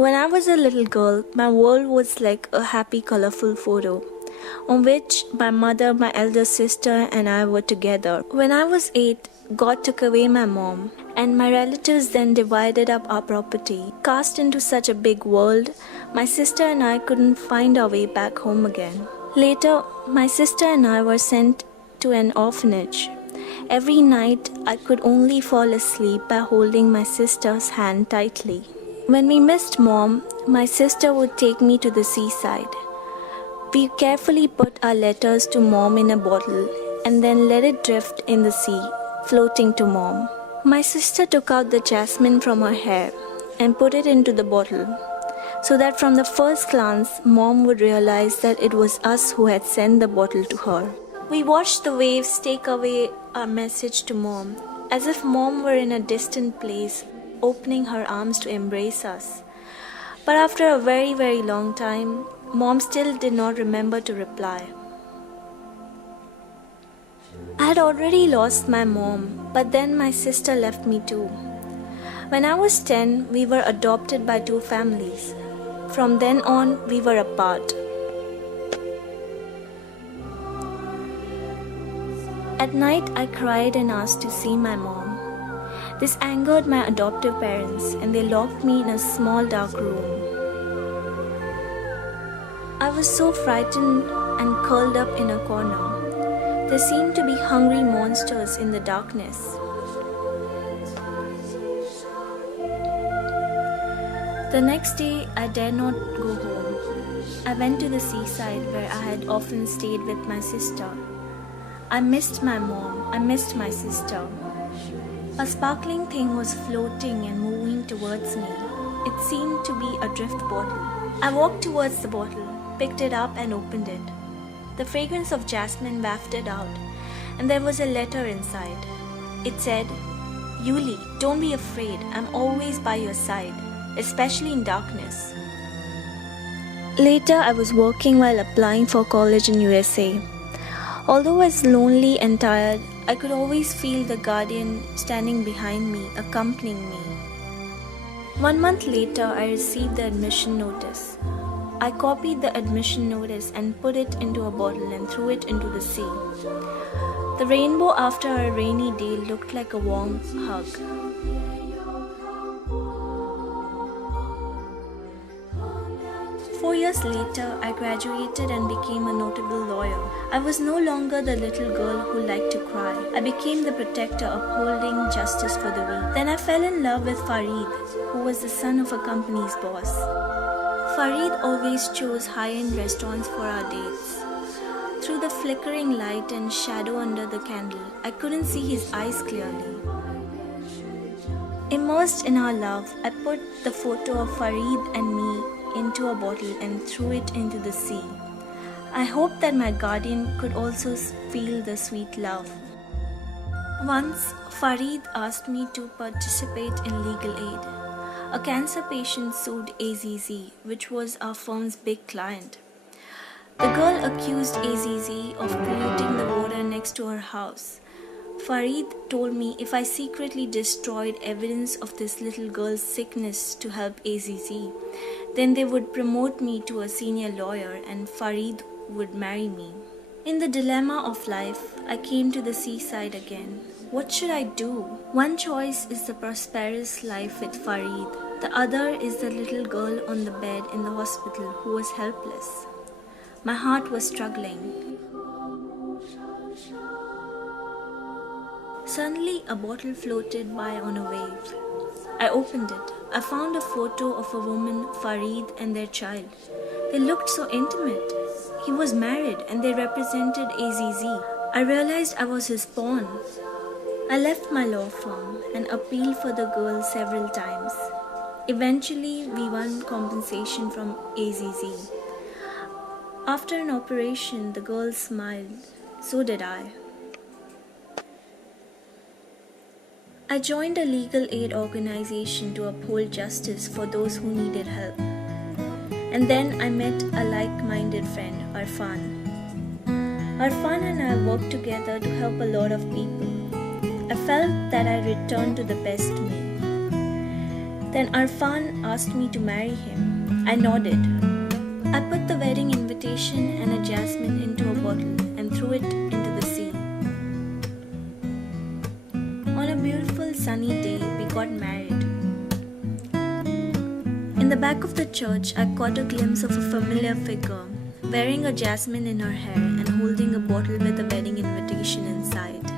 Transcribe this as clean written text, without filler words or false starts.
When I was a little girl, my world was like a happy, colorful photo on which my mother, my elder sister, and I were together. When I was 8, God took away my mom, and my relatives then divided up our property. Cast into such a big world, my sister and I couldn't find our way back home again. Later, my sister and I were sent to an orphanage. Every night, I could only fall asleep by holding my sister's hand tightly. When we missed Mom, my sister would take me to the seaside. We carefully put our letters to Mom in a bottle and then let it drift in the sea, floating to Mom. My sister took out the jasmine from her hair and put it into the bottle, so that from the first glance, Mom would realize that it was us who had sent the bottle to her. We watched the waves take away our message to Mom, as if Mom were in a distant place, opening her arms to embrace us. But after a very, very long time, Mom still did not remember to reply. I had already lost my mom, but then my sister left me too. When I was 10, we were adopted by 2 families. From then on, we were apart. At night, I cried and asked to see my mom. This angered my adoptive parents, and they locked me in a small dark room. I was so frightened and curled up in a corner. There seemed to be hungry monsters in the darkness. The next day, I dared not go home. I went to the seaside where I had often stayed with my sister. I missed my mom. I missed my sister. A sparkling thing was floating and moving towards me. It seemed to be a drift bottle. I walked towards the bottle, picked it up and opened it. The fragrance of jasmine wafted out, and there was a letter inside. It said, "Yuli, don't be afraid. I'm always by your side, especially in darkness." Later, I was working while applying for college in USA. Although I was lonely and tired, I could always feel the guardian standing behind me, accompanying me. 1 month later, I received the admission notice. I copied the admission notice and put it into a bottle and threw it into the sea. The rainbow after a rainy day looked like a warm hug. Four years later, I graduated and became a notable lawyer. I was no longer the little girl who liked to cry. I became the protector upholding justice for the weak. Then I fell in love with Farid, who was the son of a company's boss. Farid always chose high-end restaurants for our dates. Through the flickering light and shadow under the candle, I couldn't see his eyes clearly. Immersed in our love, I put the photo of Farid and me into a bottle and threw it into the sea. I hoped that my guardian could also feel the sweet love. Once, Farid asked me to participate in legal aid. A cancer patient sued AZZ, which was our firm's big client. The girl accused AZZ of polluting the water next to her house. Farid told me if I secretly destroyed evidence of this little girl's sickness to help AZZ, then they would promote me to a senior lawyer and Farid would marry me. In the dilemma of life, I came to the seaside again. What should I do? One choice is the prosperous life with Farid. The other is the little girl on the bed in the hospital who was helpless. My heart was struggling. Suddenly, a bottle floated by on a wave. I opened it. I found a photo of a woman, Farid, and their child. They looked so intimate. He was married and they represented AZZ. I realized I was his pawn. I left my law firm and appealed for the girl several times. Eventually, we won compensation from AZZ. After an operation, the girl smiled. So did I. I joined a legal aid organization to uphold justice for those who needed help. And then I met a like-minded friend, Arfan. Arfan and I worked together to help a lot of people. I felt that I returned to the best me. Then Arfan asked me to marry him. I nodded. I put the wedding invitation and a jasmine into a bottle and threw it into the sea. On a beautiful sunny day, we got married. In the back of the church, I caught a glimpse of a familiar figure, wearing a jasmine in her hair and holding a bottle with a wedding invitation inside.